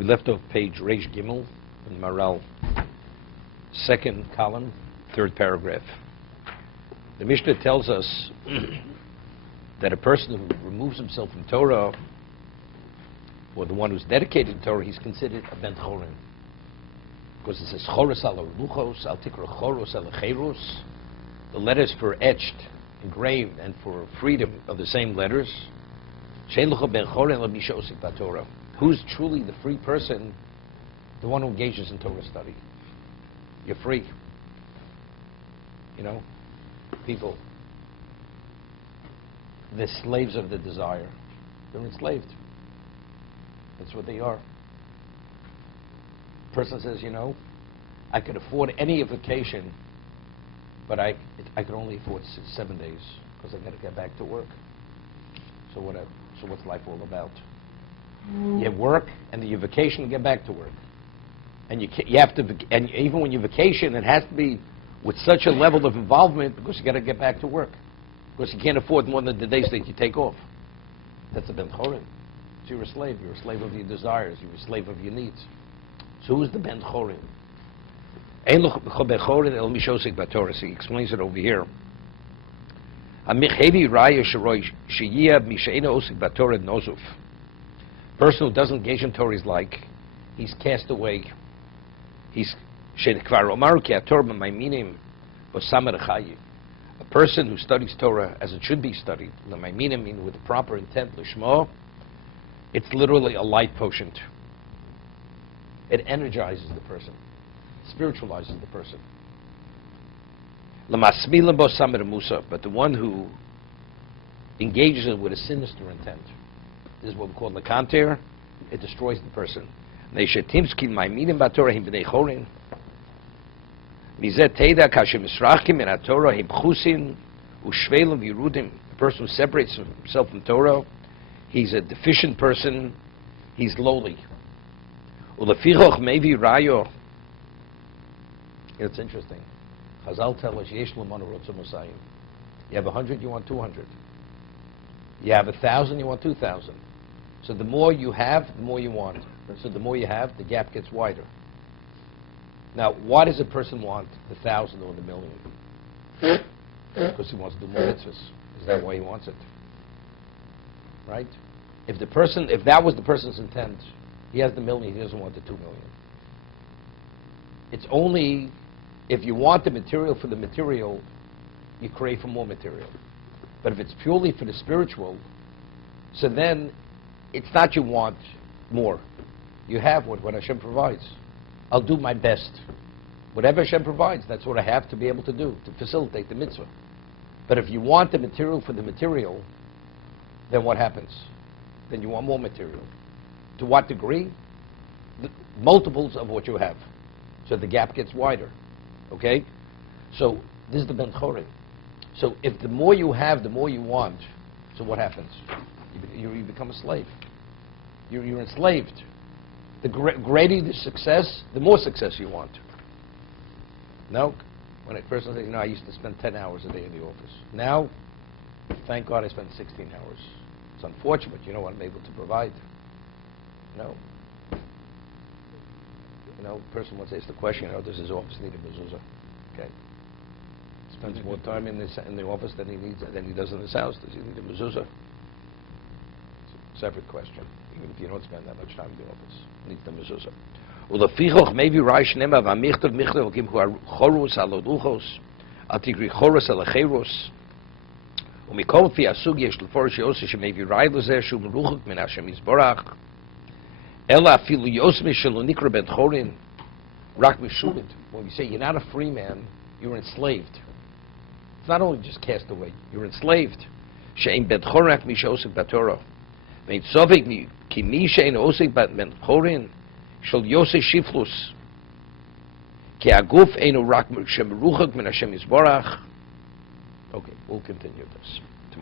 We left off page Reish Gimel in Maharal, second column, third paragraph. The Mishnah tells us that a person who removes himself from Torah, or the one who's dedicated to Torah, he's considered a ben chorin. Because it says choros al luchos, al tikra choros al cherus. The letters for etched, engraved, and for freedom are the same letters. Who's truly the free person? The one who engages in Torah study. You're free. You know, people, they're slaves of the desire. They're enslaved. That's what they are. A person says, you know, I could afford any vacation, but I could only afford 7 days because I got to get back to work. So whatever. So what's life all about? You have work, and then you vacation and get back to work. And you have to, and even when you vacation, it has to be with such a level of involvement because you got to get back to work. Because you can't afford more than the days that you take off. That's a ben chorin. So you're a slave. You're a slave of your desires. You're a slave of your needs. So who's the ben chorin? So he explains it over here. Person who doesn't engage in Torah is like he's cast away. He's a person who studies Torah as it should be studied, meaning with the proper intent, lishma, it's literally a light potion. It energizes the person, spiritualizes the person. But the one who engages it with a sinister intent, this is what we call the kanter, it destroys the person. The person who separates himself from Torah, he's a deficient person, he's lowly. It's interesting. Chazal tell us, you have 100, you want 200. You have 1,000, you want 2,000. So the more you have, the more you want. So the more you have, the gap gets wider. Now, why does a person want 1,000 or the million? Because he wants to do more mitzvahs. Is that why he wants it? Right? If that was the person's intent, he has the million, he doesn't want the 2 million. It's only if you want the material for the material, you crave for more material. But if it's purely for the spiritual, so then it's not you want more. You have what Hashem provides. I'll do my best. Whatever Hashem provides, that's what I have to be able to do, to facilitate the mitzvah. But if you want the material for the material, then what happens? Then you want more material. To what degree? Multiples of what you have. So the gap gets wider. Okay? So this is the ben chorin. So if the more you have, the more you want, so what happens? You become a slave. You're enslaved. The greater the success, the more success you want. No? When a person says, you know, I used to spend 10 hours a day in the office. Now, thank God I spend 16 hours. It's unfortunate, but you know what I'm able to provide. No. You know, a person once asked the question, you know, does his office need a mezuzah? Okay. Spends more time in the office than he does in his house. Does he need a mezuzah? It's a separate question. Even if you don't spend that much time in the office, he needs the mezuzah. Ulefichoch maybe Reish Nema v'amichtav michtav kim hu chorus aloduchos atigri chorus alacheros umikol fi asug yesh leforish yoseh shemayvi rai lezeh shu meruchuk min Hashem yisborach ela afilu yosmi shelo nikra ben chorin rak mishulid. When we say you're not a free man, you're enslaved. It's not only just cast away, you're enslaved. She'ein ben chorin rak mishosek batorah ve'in sovek ki mi she'ein osek ben chorin shel yoseh shiflus ki aguf einu rak shemeruchak min Hashem yisborach. Okay, we'll continue this.